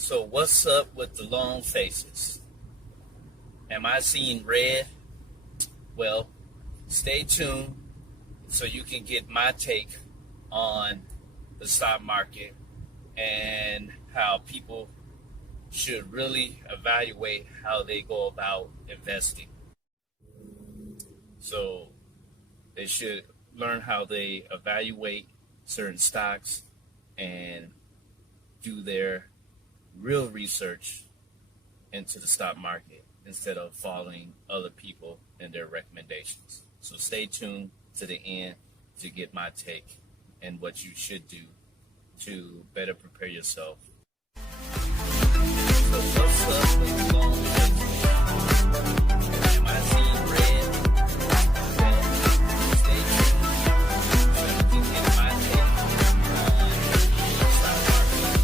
So what's up with the long faces? Am I seeing red? Well, stay tuned so you can get my take on the stock market and how people should really evaluate how they go about investing. So they should learn how they evaluate certain stocks and do their real research into the stock market instead of following other people and their recommendations. So stay tuned to the end to get my take and what you should do to better prepare yourself. So what's up with long faces? Am I seeing red? Well, stay tuned so you can get my take on the stock market.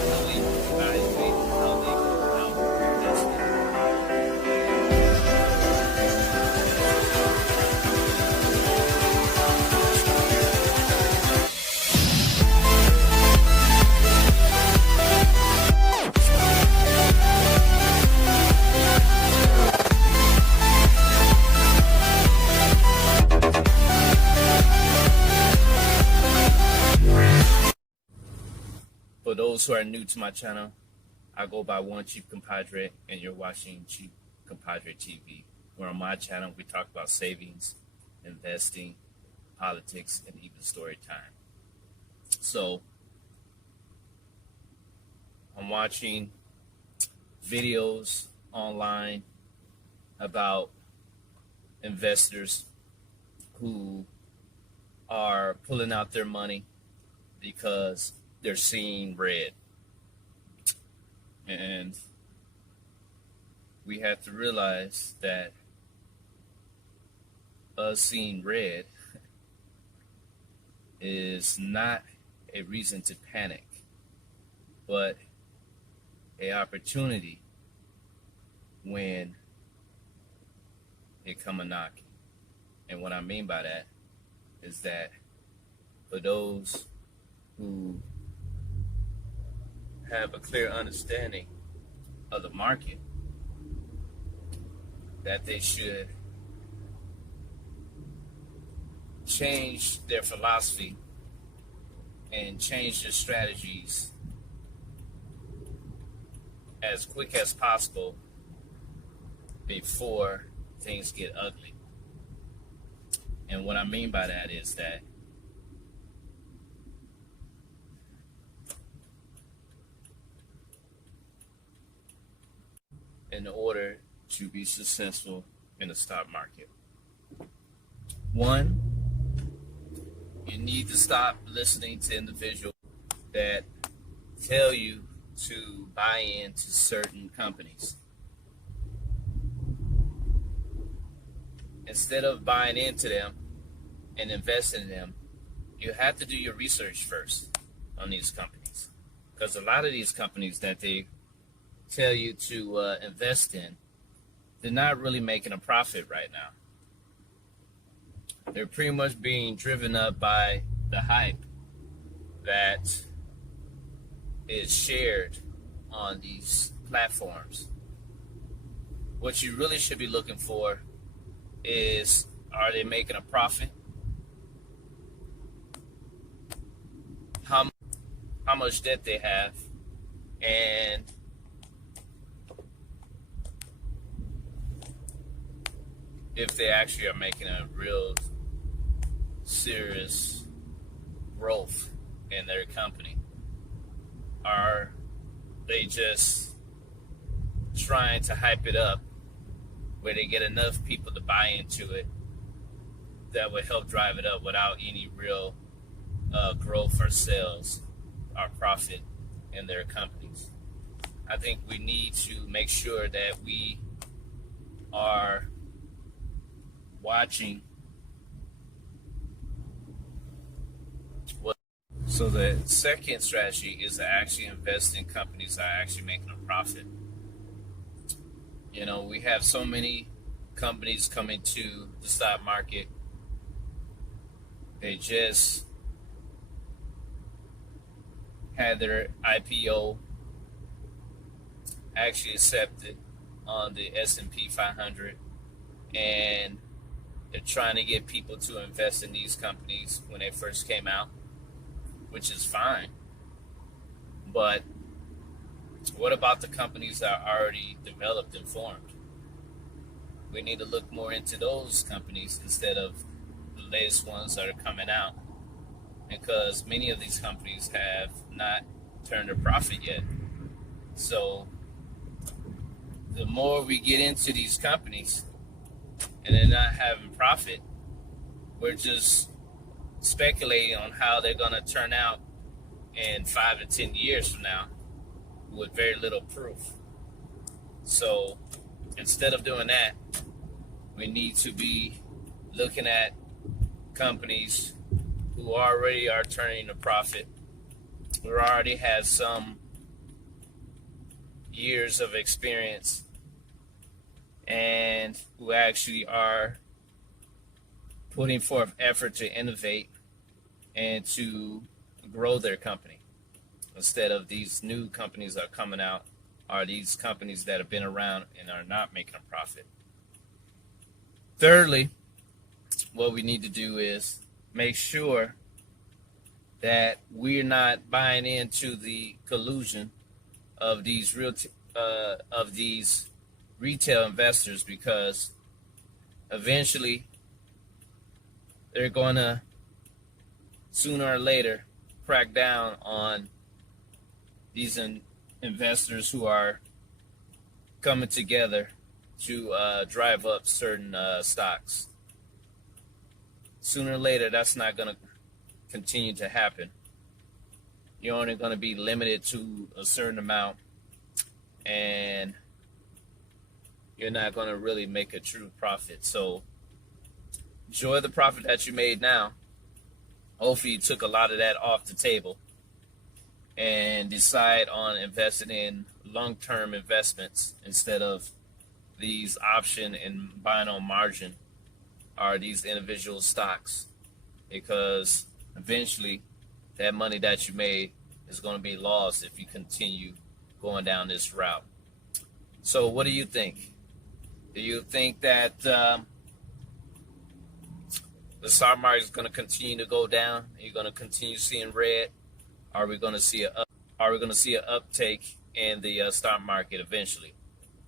How really evaluate how they go about investing. For those who are new to my channel, I go by One Cheap Compadre, and you're watching Cheap Compadre TV, where on my channel we talk about savings, investing, politics, and even story time. So I'm watching videos online about investors who are pulling out their money because they're seeing red. And we have to realize that us seeing red is not a reason to panic, but an opportunity when it come a knocking. And what I mean by that is that for those who have a clear understanding of the market, that they should change their philosophy and change their strategies as quick as possible before things get ugly. And what I mean by that is that in order to be successful in the stock market, one, you need to stop listening to individuals that tell you to buy into certain companies. Instead of buying into them and investing in them, you have to do your research first on these companies. Because a lot of these companies that they tell you to invest in, they're not really making a profit right now. They're pretty much being driven up by the hype that is shared on these platforms. What you really should be looking for is, are they making a profit? How much debt they have, and if they actually are making a real serious growth in their company. Are they just trying to hype it up where they get enough people to buy into it that would help drive it up without any real growth or sales or profit in their companies? I think we need to make sure that we are watching what. So the second strategy is to actually invest in companies that are actually making a profit. You know, we have so many companies coming to the stock market. They just had their IPO actually accepted on the S&P 500, and they're trying to get people to invest in these companies when they first came out, which is fine. But what about the companies that are already developed and formed? We need to look more into those companies instead of the latest ones that are coming out, because many of these companies have not turned a profit yet. So the more we get into these companies and they're not having profit, we're just speculating on how they're going to turn out in 5 to 10 years from now with very little proof. So instead of doing that, we need to be looking at companies who already are turning a profit, who already have some years of experience, and who actually are putting forth effort to innovate and to grow their company, instead of these new companies that are coming out, or these companies that have been around and are not making a profit. Thirdly, what we need to do is make sure that we're not buying into the collusion of these retail investors, because eventually they're going to sooner or later crack down on these investors who are coming together to drive up certain stocks. Sooner or later, that's not going to continue to happen. You're only going to be limited to a certain amount, and you're not going to really make a true profit. So enjoy the profit that you made now. Hopefully you took a lot of that off the table and decide on investing in long-term investments instead of these option and buying on margin, are these individual stocks, because eventually that money that you made is going to be lost if you continue going down this route. So what do you think? Do you think that the stock market is going to continue to go down? Are you going to continue seeing red? Are we going to see an uptake in the stock market eventually?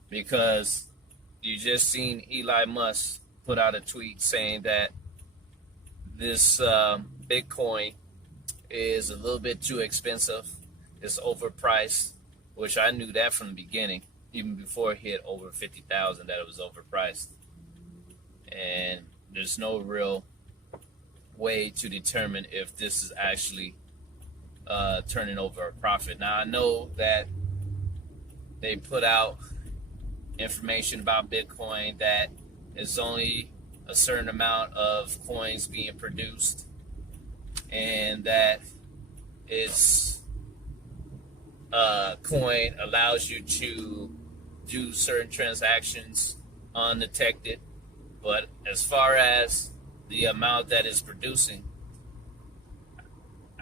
Because you just seen Elon Musk put out a tweet saying that this Bitcoin is a little bit too expensive. It's overpriced, which I knew that from the beginning, even before it hit over 50,000, that it was overpriced. And there's no real way to determine if this is actually turning over a profit. Now, I know that they put out information about Bitcoin that is only a certain amount of coins being produced, and that its coin allows you to do certain transactions undetected. But as far as the amount that is producing,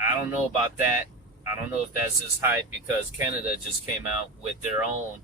I don't know about that. I don't know if that's just hype, because Canada just came out with their own